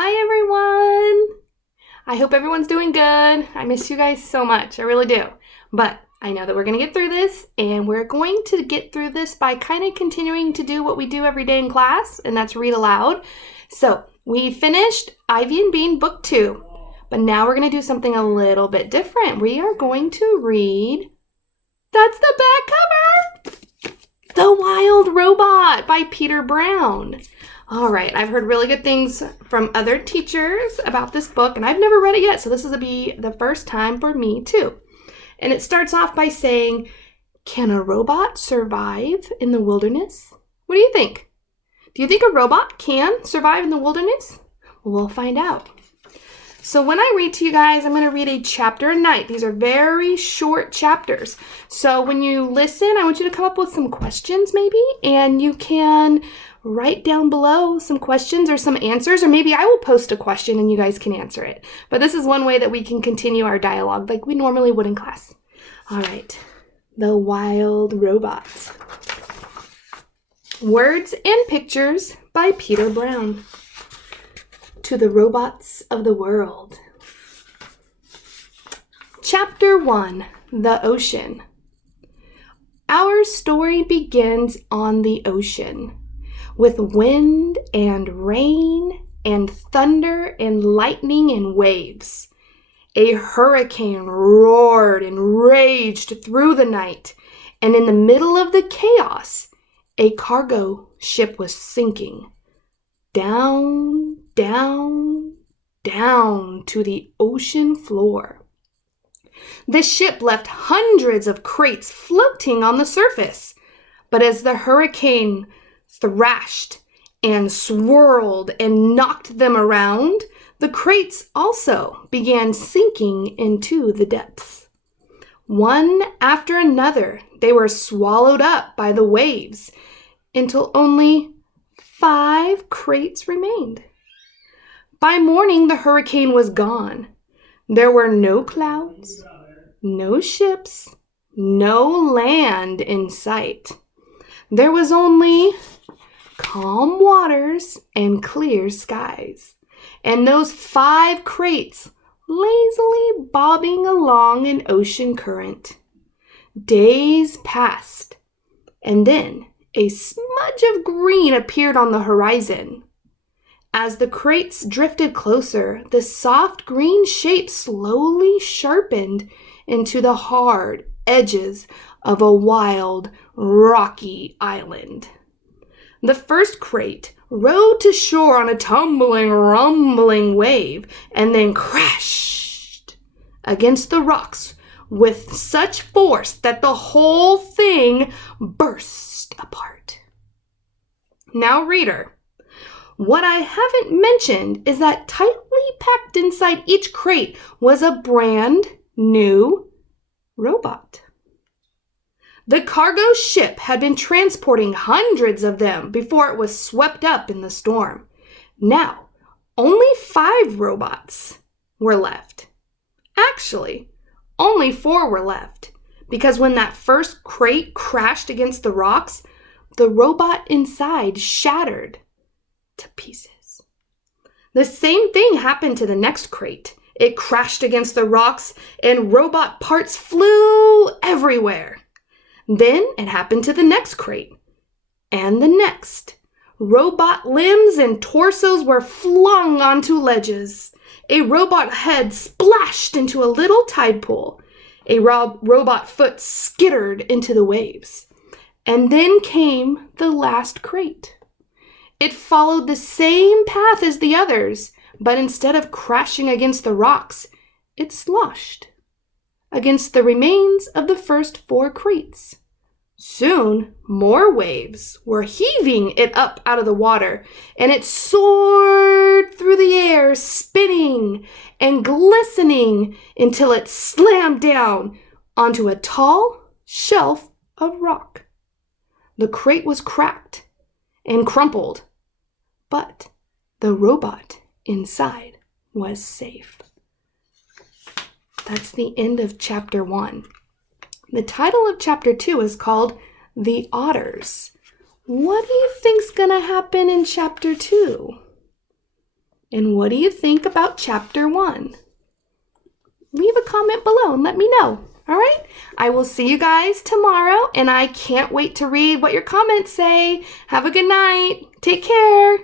Hi everyone! I hope everyone's doing good. I miss you guys so much, I really do. But I know that we're going to get through this, and we're going to get through this by kind of continuing to do what we do every day in class, and that's read aloud. So we finished Ivy and Bean Book 2, but now we're going to do something a little bit different. We are going to read, that's the back cover, The Wild Robot by Peter Brown. All right, I've heard really good things from other teachers about this book, and I've never read it yet, so this will be the first time for me too. And it starts off by saying, can a robot survive in the wilderness? What do you think? Do you think a robot can survive in the wilderness? We'll find out. So when I read to you guys, I'm going to read a chapter a night. These are very short chapters. So when you listen, I want you to come up with some questions maybe, and you can write down below some questions or some answers, or maybe I will post a question and you guys can answer it. But this is one way that we can continue our dialogue like we normally would in class. All right, The Wild Robot. Words and Pictures by Peter Brown. To the Robots of the World. Chapter 1, The Ocean. Our story begins on the ocean, with wind and rain and thunder and lightning and waves. A hurricane roared and raged through the night, and in the middle of the chaos, a cargo ship was sinking. Down, down, down to the ocean floor. The ship left hundreds of crates floating on the surface, but as the hurricane thrashed and swirled and knocked them around, the crates also began sinking into the depths. One after another, they were swallowed up by the waves until only 5 crates remained. By morning, the hurricane was gone. There were no clouds, no ships, no land in sight. There was only calm waters and clear skies, and those 5 crates lazily bobbing along an ocean current. Days passed, and then a smudge of green appeared on the horizon. As the crates drifted closer, the soft green shape slowly sharpened into the hard edges of a wild, rocky island. The first crate rode to shore on a tumbling, rumbling wave and then crashed against the rocks with such force that the whole thing burst apart. Now, reader, what I haven't mentioned is that tightly packed inside each crate was a brand new robot. The cargo ship had been transporting hundreds of them before it was swept up in the storm. Now, only 5 robots were left. Actually, only 4 were left, because when that first crate crashed against the rocks, the robot inside shattered to pieces. The same thing happened to the next crate. It crashed against the rocks and robot parts flew everywhere. Then it happened to the next crate, and the next. Robot limbs and torsos were flung onto ledges. A robot head splashed into a little tide pool. A robot foot skittered into the waves. And then came the last crate. It followed the same path as the others, but instead of crashing against the rocks, it sloshed against the remains of the first 4 crates. Soon, more waves were heaving it up out of the water, and it soared through the air, spinning and glistening until it slammed down onto a tall shelf of rock. The crate was cracked and crumpled, but the robot inside was safe. That's the end of chapter 1. The title of chapter 2 is called The Otters. What do you think's gonna happen in chapter 2? And what do you think about chapter 1? Leave a comment below and let me know. All right? I will see you guys tomorrow, and I can't wait to read what your comments say. Have a good night. Take care.